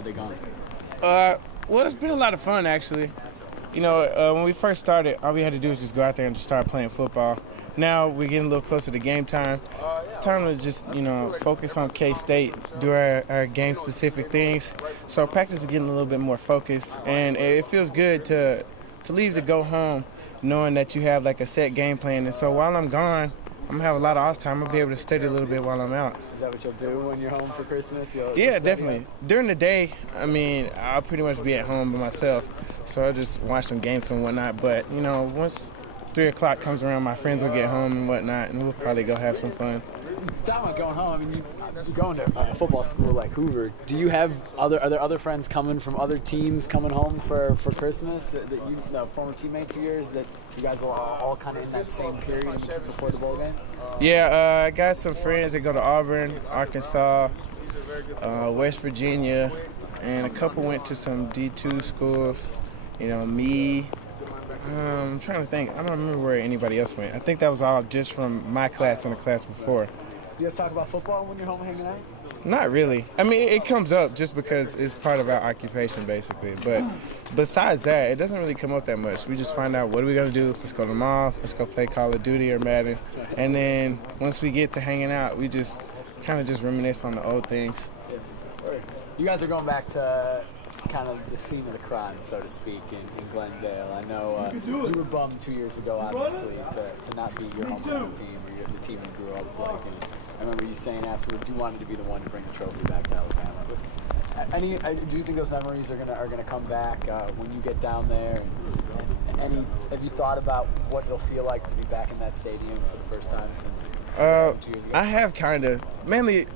How'd they gone? Well, it's been a lot of fun, actually. You know, when we first started, all we had to do was just go out there and just start playing football. Now we're getting a little closer to game time. Time to just, focus on K-State, do our game-specific things. So practice is getting a little bit more focused, and it feels good to leave to go home knowing that you have like a set game plan. And so while I'm gone, I'm gonna have a lot of off time. I'll be able to study a little bit while I'm out. Is that what you'll do when you're home for Christmas? Yeah, definitely. During the day, I'll pretty much be at home by myself, so I'll just watch some game film and whatnot. But, once 3 o'clock comes around, my friends will get home and whatnot, and we'll probably go have some fun. Talking about going home, you're going to a football school like Hoover. Do you have are there other friends coming from other teams coming home for Christmas that you former teammates of yours that you guys are all kind of in that same period before the bowl game? Yeah, I got some friends that go to Auburn, Arkansas, West Virginia, and a couple went to some D2 schools. Me. I'm trying to think. I don't remember where anybody else went. I think that was all just from my class and the class before. You guys talk about football when you're home hanging out? Not really. It comes up just because it's part of our occupation, basically. But besides that, it doesn't really come up that much. We just find out what are we going to do. Let's go to the mall. Let's go play Call of Duty or Madden. And then once we get to hanging out, we just kind of just reminisce on the old things. You guys are going back to kind of the scene of the crime, so to speak, in Glendale. I know you were bummed 2 years ago, obviously, to not be your hometown team or the team you grew up like. And I remember you saying afterwards you wanted to be the one to bring the trophy back to Alabama. But do you think those memories are gonna come back when you get down there? And have you thought about what it'll feel like to be back in that stadium for the first time since 2 years ago? I have kind of mainly.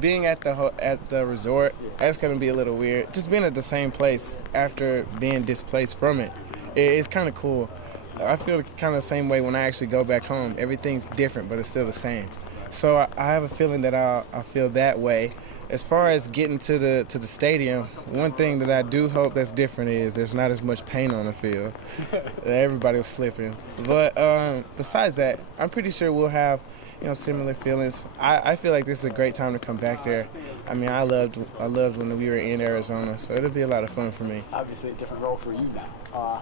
Being at the resort, that's going to be a little weird. Just being at the same place after being displaced from it, it's kind of cool. I feel kind of the same way when I actually go back home. Everything's different, but it's still the same. So I have a feeling that I'll feel that way. As far as getting to the stadium, one thing that I do hope that's different is there's not as much paint on the field. Everybody was slipping. But besides that, I'm pretty sure we'll have similar feelings. I feel like this is a great time to come back there. I loved when we were in Arizona, so it'll be a lot of fun for me. Obviously a different role for you now.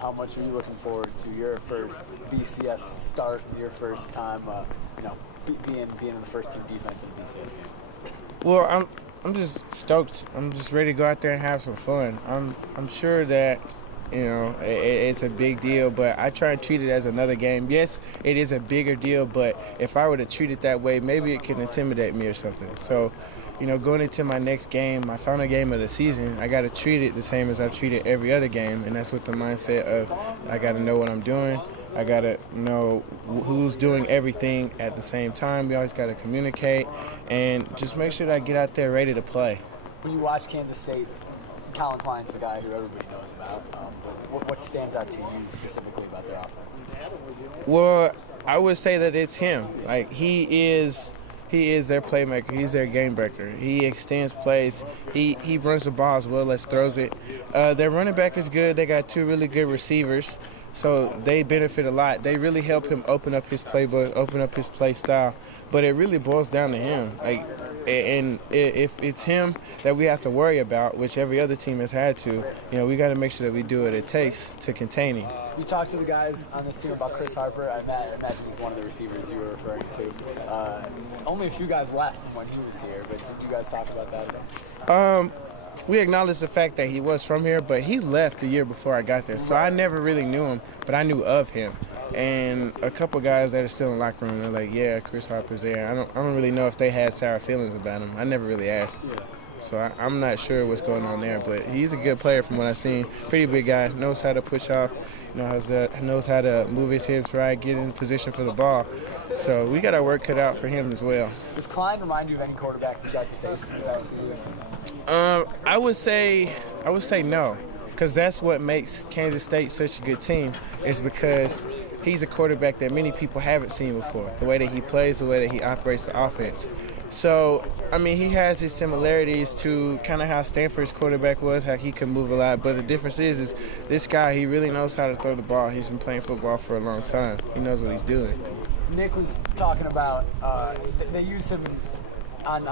How much are you looking forward to your first BCS start, your first time, being in the first team defense in a BCS game? Well, I'm just stoked. I'm just ready to go out there and have some fun. I'm sure that it's a big deal, but I try and treat it as another game. Yes, it is a bigger deal, but if I were to treat it that way, maybe it can intimidate me or something. So, going into my next game, my final game of the season, I got to treat it the same as I've treated every other game, and that's with the mindset of I got to know what I'm doing. I got to know who's doing everything at the same time. We always got to communicate and just make sure that I get out there ready to play. When you watch Kansas State, Colin Klein's the guy who everybody knows about. What stands out to you specifically about their offense? Well, I would say that it's him. Like he is their playmaker. He's their game breaker. He extends plays. He runs the ball as well as throws it. Their running back is good. They got 2 really good receivers, so they benefit a lot. They really help him open up his playbook, open up his play style. But it really boils down to him. And if it's him that we have to worry about, which every other team has had to, we got to make sure that we do what it takes to contain him. You talked to the guys on this team about Chris Harper. I imagine he's one of the receivers you were referring to. Only a few guys left from when he was here, but did you guys talk about that at all? We acknowledged the fact that he was from here, but he left the year before I got there. So I never really knew him, but I knew of him. And a couple guys that are still in the locker room, they're like, yeah, Chris Harper's there. I don't really know if they had sour feelings about him. I never really asked. So I'm not sure what's going on there, but he's a good player from what I've seen. Pretty big guy, knows how to push off, knows how to move his hips right, get in position for the ball. So we got our work cut out for him as well. Does Klein remind you of any quarterback you guys have faced in the past few years? I would say no, because that's what makes Kansas State such a good team, is because he's a quarterback that many people haven't seen before. The way that he plays, the way that he operates the offense. So, he has his similarities to kind of how Stanford's quarterback was, how he could move a lot. But the difference is this guy, he really knows how to throw the ball. He's been playing football for a long time. He knows what he's doing. Nick was talking about they use him on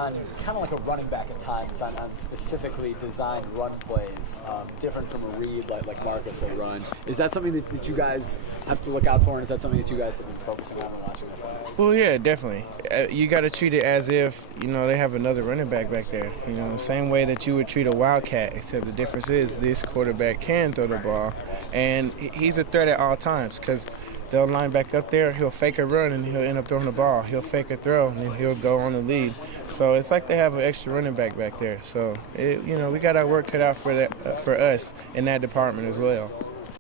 kind of like a running back at times, on specifically designed run plays, different from a read like Marcus will run. Is that something that you guys have to look out for, and is that something that you guys have been focusing on when watching the film? Well, yeah, definitely. You got to treat it as if, they have another running back back there. The same way that you would treat a wildcat, except the difference is this quarterback can throw the ball, and he's a threat at all times because they'll line back up there, he'll fake a run, and he'll end up throwing the ball. He'll fake a throw, and then he'll go on the lead. So it's like they have an extra running back there. So, we got our work cut out for us in that department as well.